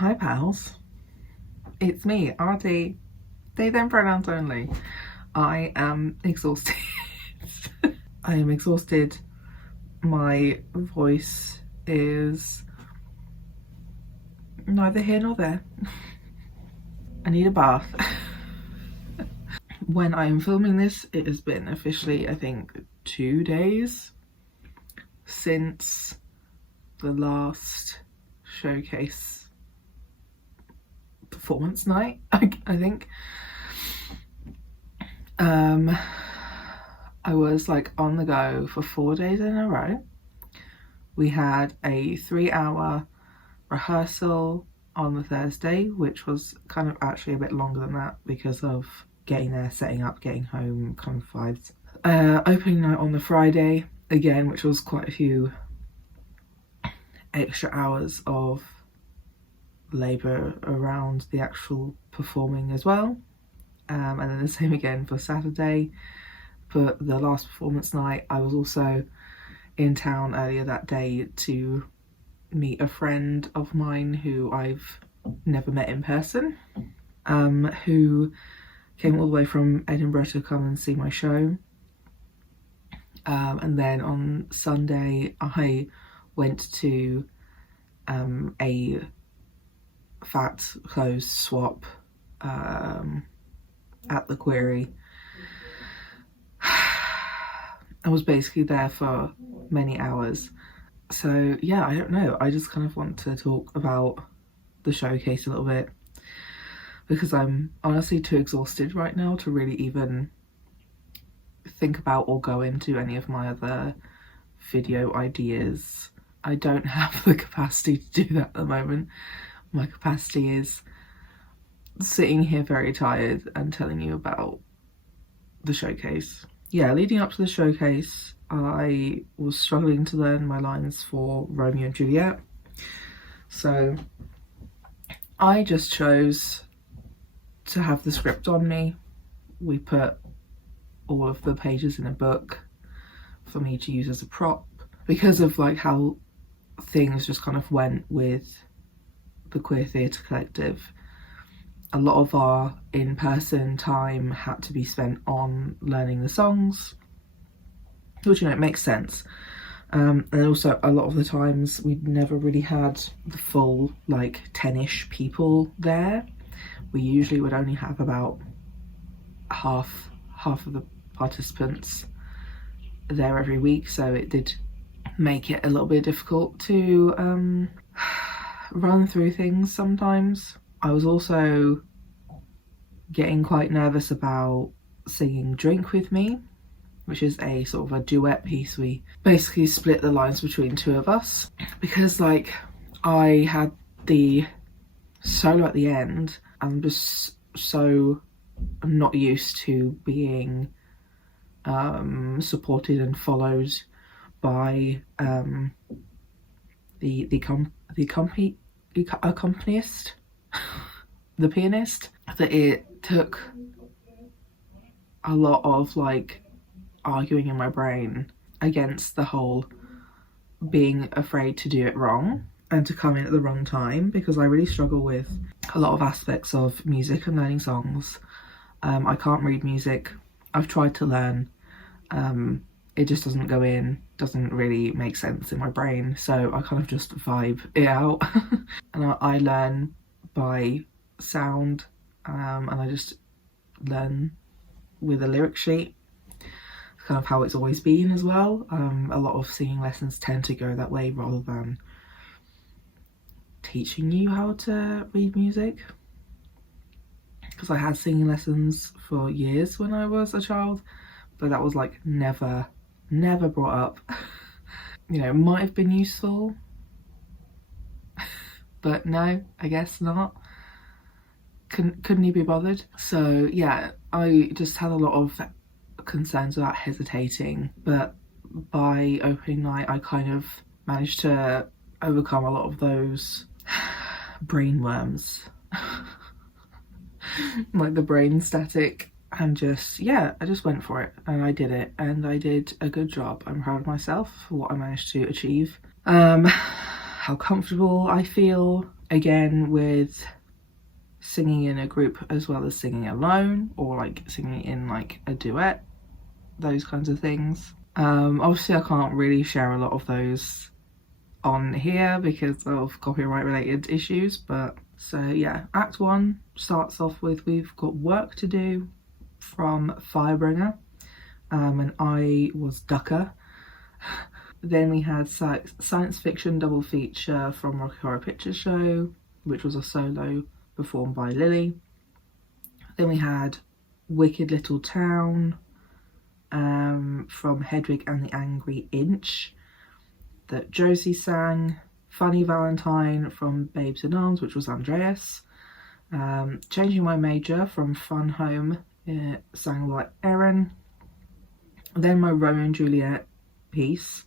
Hi pals, it's me, RD, they them pronouns only. I am exhausted. I am exhausted. My voice is neither here nor there. I need a bath. When I am filming this, it has been officially, I think, 2 days since the last showcase performance night, I think. I was like on the go for 4 days in a row. We had a 3-hour rehearsal on the Thursday, which was kind of actually a bit longer than that because of getting there, setting up, getting home, kind of vibes. Opening night on the Friday, again, which was quite a few extra hours of labour around the actual performing as well. And then the same again for Saturday. For the last performance night, I was also in town earlier that day to meet a friend of mine who I've never met in person, who came all the way from Edinburgh to come and see my show. And then on Sunday, I went to a fat clothes swap at the Quarry. I was basically there for many hours. So yeah, I don't know, I just kind of want to talk about the showcase a little bit because I'm honestly too exhausted right now to really even think about or go into any of my other video ideas. I don't have the capacity to do that at the moment. My capacity is sitting here very tired and telling you about the showcase. Yeah, leading up to the showcase, I was struggling to learn my lines for Romeo and Juliet. So I just chose to have the script on me. We put all of the pages in a book for me to use as a prop. Because of like how things just kind of went with the Queer Theatre Collective, a lot of our in-person time had to be spent on learning the songs, which, you know, it makes sense. And also a lot of the times we never really had the full like 10-ish people there. We usually would only have about half of the participants there every week, so it did make it a little bit difficult to run through things sometimes. I was also getting quite nervous about singing Drink With Me, which is a sort of a duet piece. We basically split the lines between two of us because like I had the solo at the end. I'm just so not used to being supported and followed by the accompanist, the pianist, that it took a lot of like arguing in my brain against the whole being afraid to do it wrong and to come in at the wrong time, because I really struggle with a lot of aspects of music and learning songs. I can't read music. I've tried to learn. It just doesn't go in, doesn't really make sense in my brain, so I kind of just vibe it out. And I learn by sound, and I just learn with a lyric sheet. It's kind of how it's always been as well. A lot of singing lessons tend to go that way rather than teaching you how to read music, because I had singing lessons for years when I was a child, but that was like never brought up. You know, might have been useful, but no, I guess not. Couldn't he be bothered? So yeah, I just had a lot of concerns about hesitating, but by opening night I kind of managed to overcome a lot of those brain worms, like the brain static, and just, yeah, I just went for it and I did it, and I did a good job. I'm proud of myself for what I managed to achieve. how comfortable I feel, again, with singing in a group as well as singing alone, or like singing in like a duet, those kinds of things. Obviously I can't really share a lot of those on here because of copyright related issues, but so yeah, Act 1 starts off with We've Got Work to Do from Firebringer, and I was Ducker. Then we had Science Fiction double feature from Rocky Horror Picture Show, which was a solo performed by Lily. Then we had Wicked Little Town from Hedwig and the Angry Inch that Josie sang. Funny Valentine from Babes in Arms, which was Andreas. Changing My Major from Fun Home, sang by Erin. Then my Romeo and Juliet piece,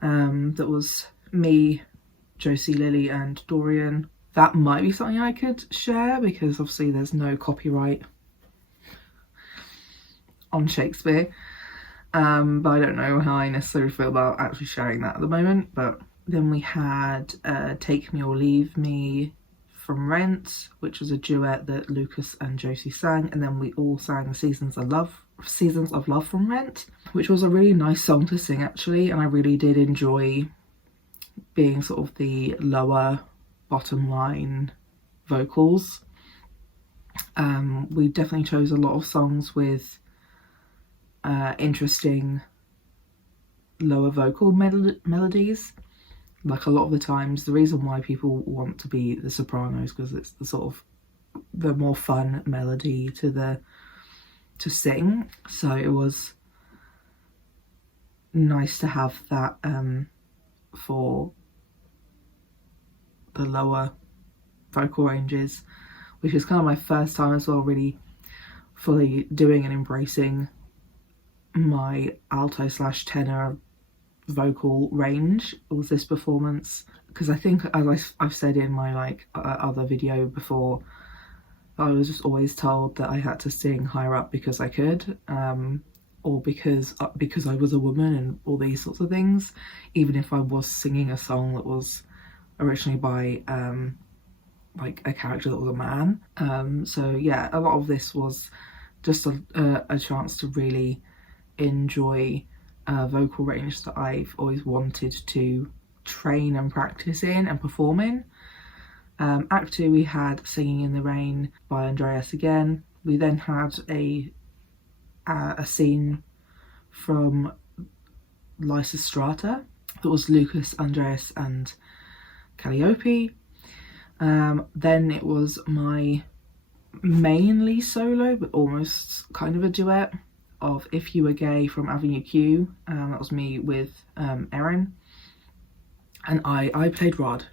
that was me, Josie, Lily and Dorian. That might be something I could share because obviously there's no copyright on Shakespeare, but I don't know how I necessarily feel about actually sharing that at the moment. But then we had Take Me or Leave Me from Rent, which was a duet that Lucas and Josie sang, and then we all sang Seasons of Love from Rent, which was a really nice song to sing actually, and I really did enjoy being sort of the lower bottom line vocals. We definitely chose a lot of songs with interesting lower vocal melodies. Like a lot of the times, the reason why people want to be the sopranos because it's the sort of the more fun melody to sing. So it was nice to have that for the lower vocal ranges, which is kind of my first time as well really fully doing and embracing my alto / tenor vocal range with this performance, because I think, as I've said in my like other video before, I was just always told that I had to sing higher up because I could, or because I was a woman and all these sorts of things, even if I was singing a song that was originally by like a character that was a man. So yeah, a lot of this was just a chance to really enjoy a vocal range that I've always wanted to train and practice in and perform in. Act 2 we had Singing in the Rain by Andreas again. We then had a scene from Lysistrata that was Lucas, Andreas and Calliope. Then it was my mainly solo but almost kind of a duet of If You Were Gay from Avenue Q. That was me with Erin, and I played Rod.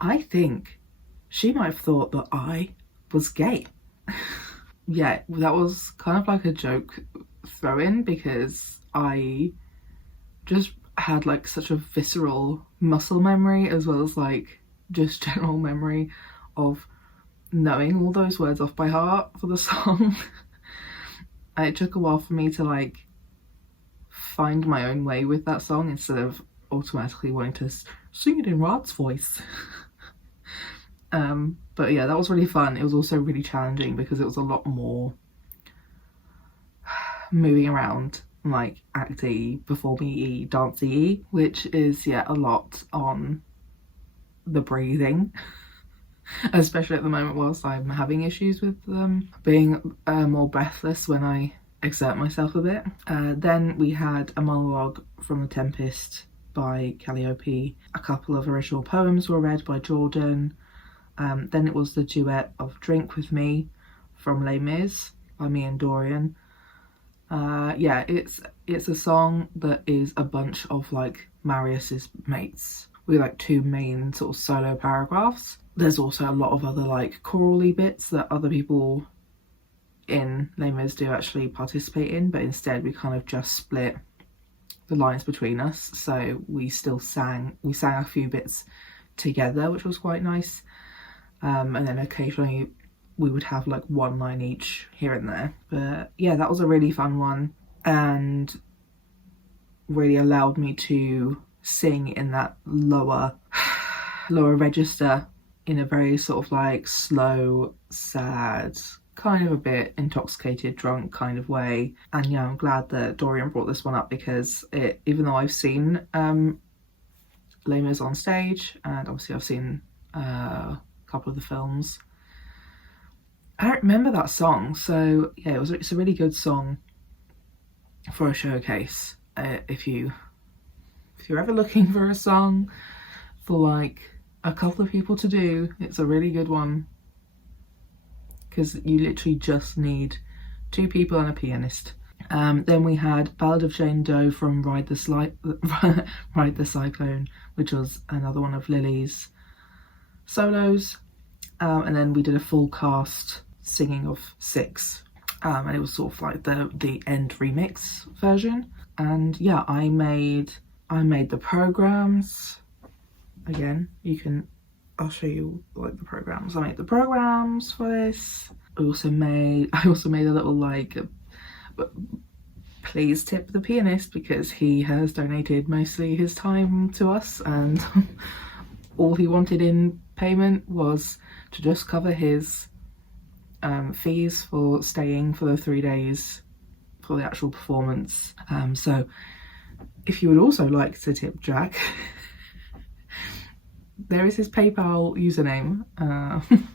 I think she might have thought that I was gay. Yeah, that was kind of like a joke throw in because I just had like such a visceral muscle memory as well as like just general memory of knowing all those words off by heart for the song. It took a while for me to like find my own way with that song instead of automatically wanting to sing it in Rod's voice. But yeah, that was really fun. It was also really challenging because it was a lot more moving around, like acty, performy, dancey, which is a lot on the breathing. Especially at the moment whilst I'm having issues with being more breathless when I exert myself a bit. Then we had a monologue from The Tempest by Calliope. A couple of original poems were read by Jordan. Then it was the duet of Drink With Me from Les Mis by me and Dorian. Yeah, it's a song that is a bunch of like Marius's mates with like two main sort of solo paragraphs. There's also a lot of other like chorally bits that other people in Les Mis do actually participate in, but instead we kind of just split the lines between us, so we sang a few bits together, which was quite nice. And then occasionally we would have like one line each here and there. But yeah, that was a really fun one. And really allowed me to sing in that lower register in a very sort of like slow, sad, kind of a bit intoxicated, drunk kind of way. And yeah, I'm glad that Dorian brought this one up, because even though I've seen Les Mis on stage, and obviously I've seen a couple of the films, I don't remember that song. So yeah, it's a really good song for a showcase. If you're ever looking for a song for like a couple of people to do, it's a really good one, because you literally just need 2 people and a pianist. Then we had Ballad of Jane Doe from Ride the Cyclone, which was another one of Lily's solos. And then we did a full cast singing of 6, and it was sort of like the end remix version. And yeah, I made the programs. Again, I'll show you like the programs. I made the programs for this. I also made a little like, please tip the pianist, because he has donated mostly his time to us, and all he wanted in payment was to just cover his fees for staying for the 3 days for the actual performance. So if you would also like to tip Jack, there is his PayPal username.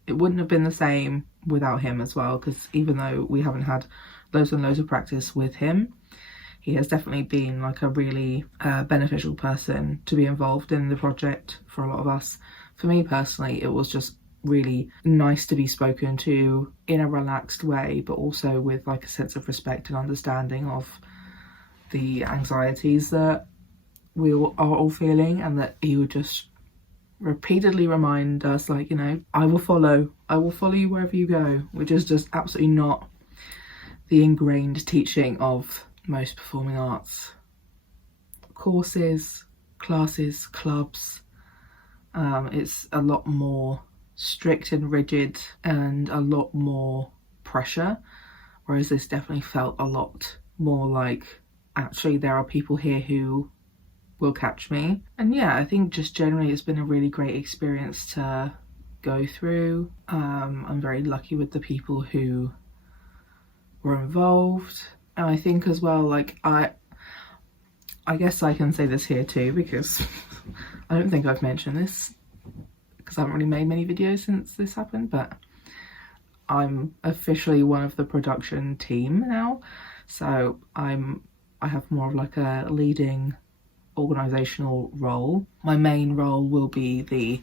It wouldn't have been the same without him as well, because even though we haven't had loads and loads of practice with him, he has definitely been like a really beneficial person to be involved in the project for a lot of us. For me personally, it was just really nice to be spoken to in a relaxed way, but also with like a sense of respect and understanding of the anxieties that we are all feeling, and that he would just repeatedly remind us, like, you know, I will follow you wherever you go, which is just absolutely not the ingrained teaching of most performing arts courses, classes, clubs. It's a lot more strict and rigid, and a lot more pressure, whereas this definitely felt a lot more like, actually there are people here who will catch me. And yeah, I think just generally it's been a really great experience to go through. I'm very lucky with the people who were involved, and I think as well, like, I guess I can say this here too, because I don't think I've mentioned this, because I haven't really made many videos since this happened, but I'm officially one of the production team now, so I have more of like a leading organisational role. My main role will be the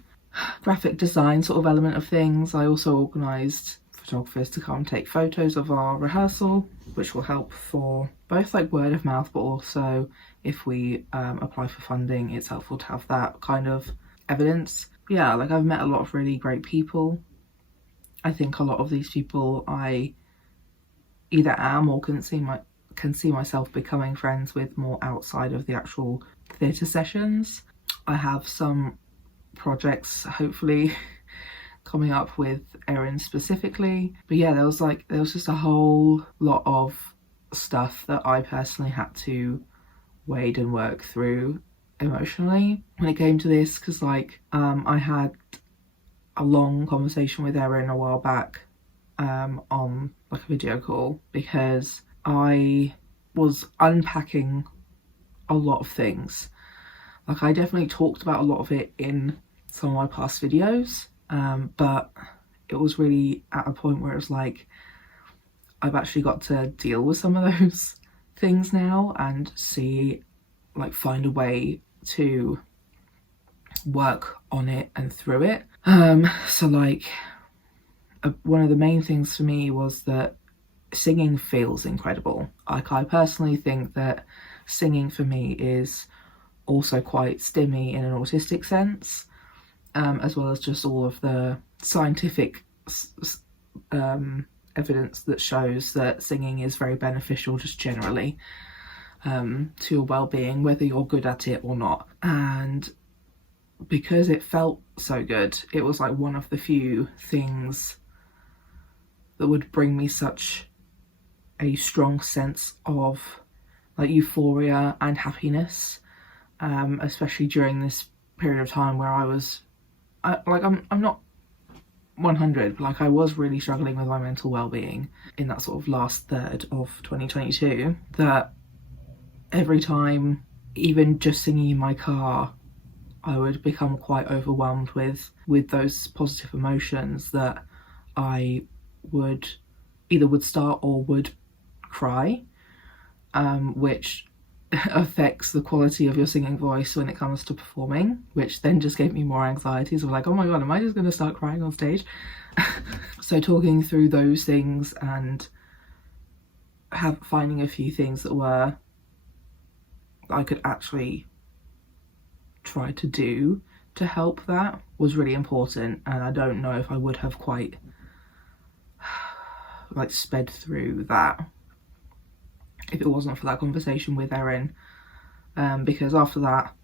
graphic design sort of element of things. I also organised photographers to come take photos of our rehearsal, which will help for both like word of mouth, but also if we apply for funding, it's helpful to have that kind of evidence. Yeah, like I've met a lot of really great people. I think a lot of these people I either am or can see myself becoming friends with more outside of the actual theatre sessions. I have some projects hopefully coming up with Erin specifically, but yeah, there was just a whole lot of stuff that I personally had to wade and work through emotionally when it came to this, because like I had a long conversation with Erin a while back on like a video call, because I was unpacking a lot of things. Like I definitely talked about a lot of it in some of my past videos, but it was really at a point where it was like I've actually got to deal with some of those things now and find a way to work on it and through it. So like one of the main things for me was that singing feels incredible. Like I personally think that singing for me is also quite stimmy in an autistic sense, as well as just all of the scientific evidence that shows that singing is very beneficial just generally to your well-being, whether you're good at it or not. And because it felt so good, it was like one of the few things that would bring me such a strong sense of like euphoria and happiness, especially during this period of time where I'm not 100, but like I was really struggling with my mental well-being in that sort of last third of 2022, that every time, even just singing in my car, I would become quite overwhelmed with those positive emotions, that I would start or would cry, which affects the quality of your singing voice when it comes to performing, which then just gave me more anxieties of like, oh my god, am I just going to start crying on stage? So talking through those things and finding a few things that I could actually try to do to help that was really important. And I don't know if I would have quite like sped through that if it wasn't for that conversation with Erin, because after that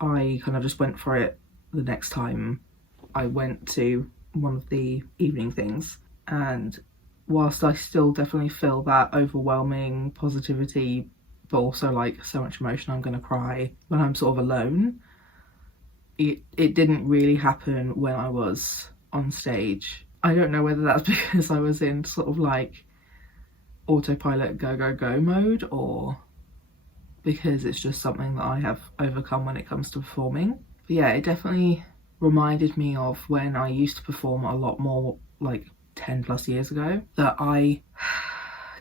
I kind of just went for it the next time I went to one of the evening things. And whilst I still definitely feel that overwhelming positivity, but also like so much emotion, I'm gonna cry when I'm sort of alone, it didn't really happen when I was on stage. I don't know whether that's because I was in sort of like autopilot go go go mode, or because it's just something that I have overcome when it comes to performing. But yeah, it definitely reminded me of when I used to perform a lot more, like 10 plus years ago, that I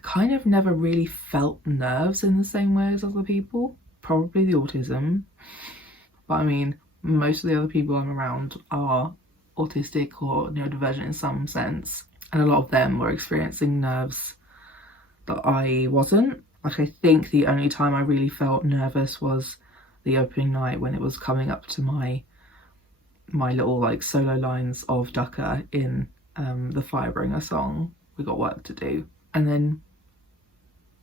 kind of never really felt nerves in the same way as other people. Probably the autism, but I mean, most of the other people I'm around are autistic or neurodivergent in some sense, and a lot of them were experiencing nerves that I wasn't. Like, I think the only time I really felt nervous was the opening night, when it was coming up to my little like solo lines of Ducker in the Firebringer song, We Got Work to Do. And then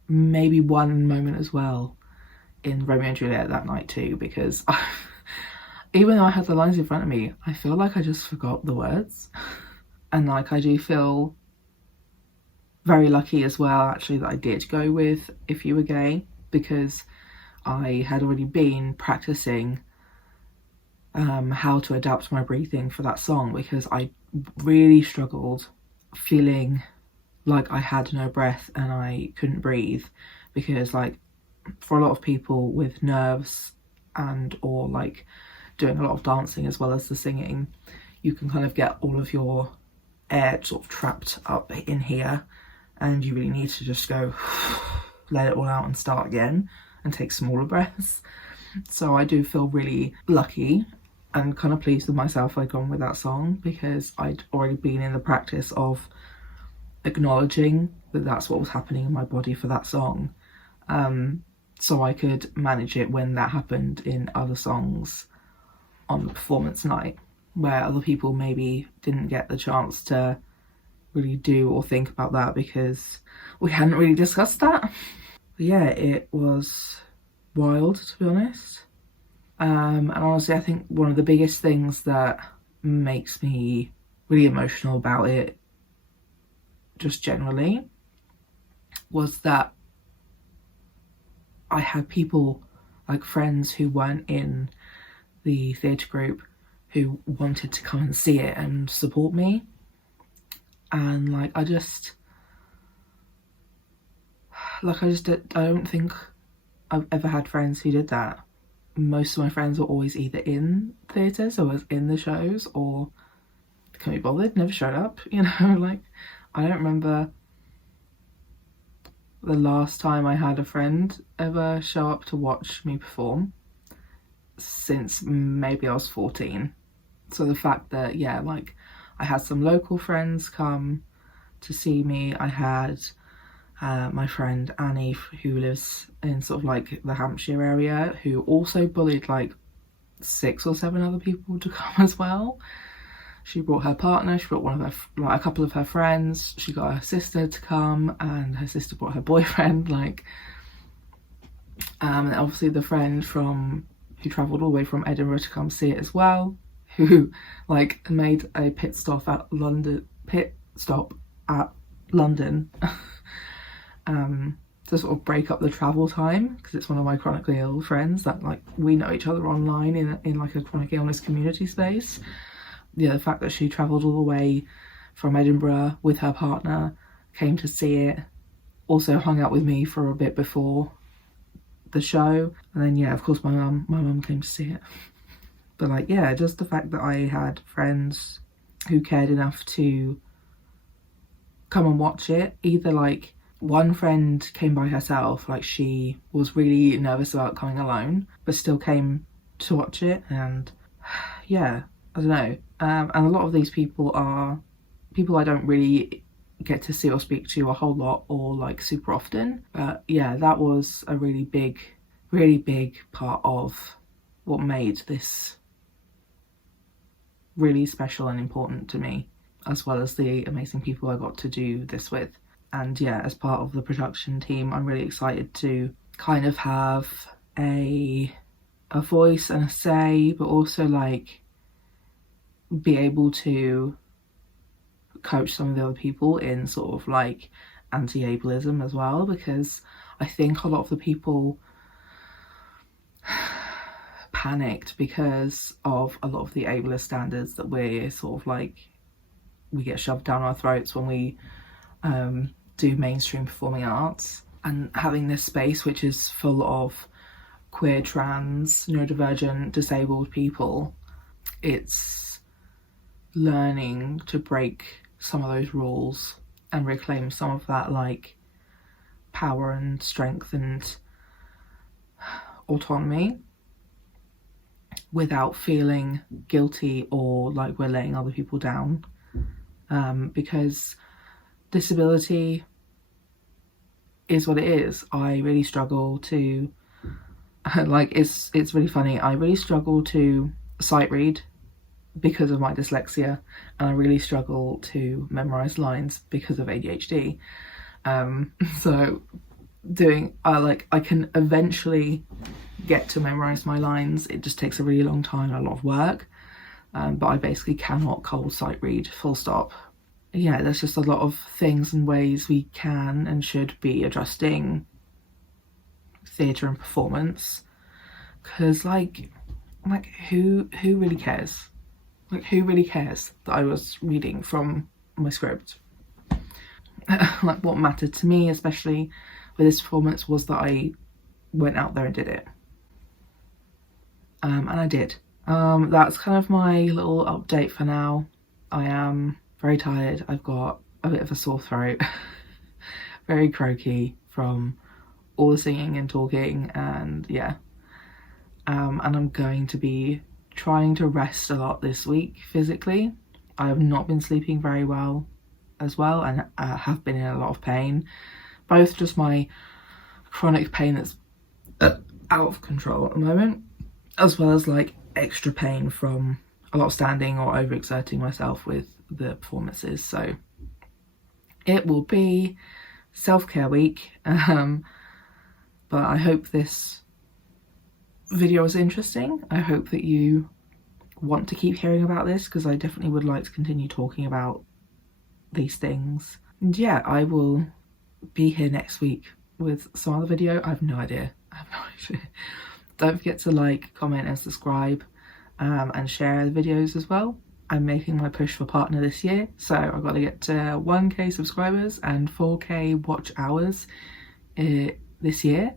maybe one moment as well in Romeo and Juliet that night too, because even though I had the lines in front of me, I feel like I just forgot the words. And like, I do feel very lucky as well actually that I did go with If You Were Gay, because I had already been practicing how to adapt my breathing for that song, because I really struggled feeling like I had no breath and I couldn't breathe, because like for a lot of people with nerves and or like doing a lot of dancing as well as the singing, you can kind of get all of your air sort of trapped up in here, and you really need to just go let it all out and start again and take smaller breaths. So I do feel really lucky and kind of pleased with myself I'd gone with that song, because I'd already been in the practice of acknowledging that that's what was happening in my body for that song, so I could manage it when that happened in other songs on the performance night, where other people maybe didn't get the chance to really do or think about that because we hadn't really discussed that. But yeah, it was wild, to be honest. And honestly, I think one of the biggest things that makes me really emotional about it, just generally, was that I had people, like friends who weren't in the theatre group, who wanted to come and see it and support me. And like, I don't think I've ever had friends who did that. Most of my friends were always either in theatre, so I was in the shows, or couldn't be bothered, never showed up, you know. Like, I don't remember the last time I had a friend ever show up to watch me perform since maybe I was 14. So the fact that, yeah, like, I had some local friends come to see me. I had my friend Annie, who lives in sort of like the Hampshire area, who also bullied like 6 or 7 other people to come as well. She brought her partner, she brought a couple of her friends, she got her sister to come, and her sister brought her boyfriend, like, and obviously the friend who travelled all the way from Edinburgh to come see it as well, who like made a pit stop at London, so to sort of break up the travel time, because it's one of my chronically ill friends that like we know each other online in like a chronic illness community space. Yeah, the fact that she travelled all the way from Edinburgh with her partner, came to see it, also hung out with me for a bit before the show, and then yeah, of course my mum came to see it. But like, yeah, just the fact that I had friends who cared enough to come and watch it. Either like one friend came by herself, like she was really nervous about coming alone, but still came to watch it. And yeah, I don't know. And a lot of these people are people I don't really get to see or speak to a whole lot or like super often. But yeah, that was a really big part of what made this really special and important to me, as well as the amazing people I got to do this with. And yeah, as part of the production team, I'm really excited to kind of have a voice and a say, but also like be able to coach some of the other people in sort of like anti-ableism as well, because I think a lot of the people panicked because of a lot of the ableist standards that we're sort of like, we get shoved down our throats when we do mainstream performing arts. And having this space which is full of queer, trans, neurodivergent, disabled people, it's learning to break some of those rules and reclaim some of that like power and strength and autonomy without feeling guilty or like we're letting other people down. Because disability is what it is. I really struggle to like, it's really funny, I really struggle to sight read because of my dyslexia, and I really struggle to memorize lines because of ADHD. So I can eventually get to memorize my lines. It just takes a really long time and a lot of work, but I basically cannot cold sight read, full stop. Yeah, there's just a lot of things and ways we can and should be adjusting theatre and performance, because like who really cares? Like, who really cares that I was reading from my script? Like, what mattered to me, especially with this performance, was that I went out there and did it. And I did. That's kind of my little update for now. I am very tired. I've got a bit of a sore throat, very croaky from all the singing and talking, and yeah. And I'm going to be trying to rest a lot this week physically. I have not been sleeping very well as well, and I have been in a lot of pain, both just my chronic pain that's out of control at the moment, as well as like extra pain from a lot of standing or overexerting myself with the performances. So it will be self-care week, but I hope this video is interesting. I hope that you want to keep hearing about this, because I definitely would like to continue talking about these things. And yeah, I will be here next week with some other video. I have no idea. Don't forget to like, comment and subscribe, and share the videos as well. I'm making my push for partner this year, so I've got to get to 1k subscribers and 4k watch hours this year.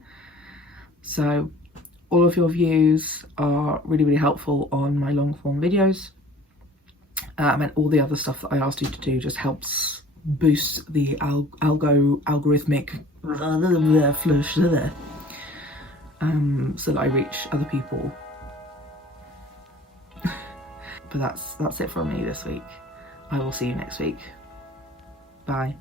So all of your views are really helpful on my long form videos, and all the other stuff that I asked you to do just helps boost the algorithmic so that I reach other people. But that's it from me this week. I will see you next week. Bye.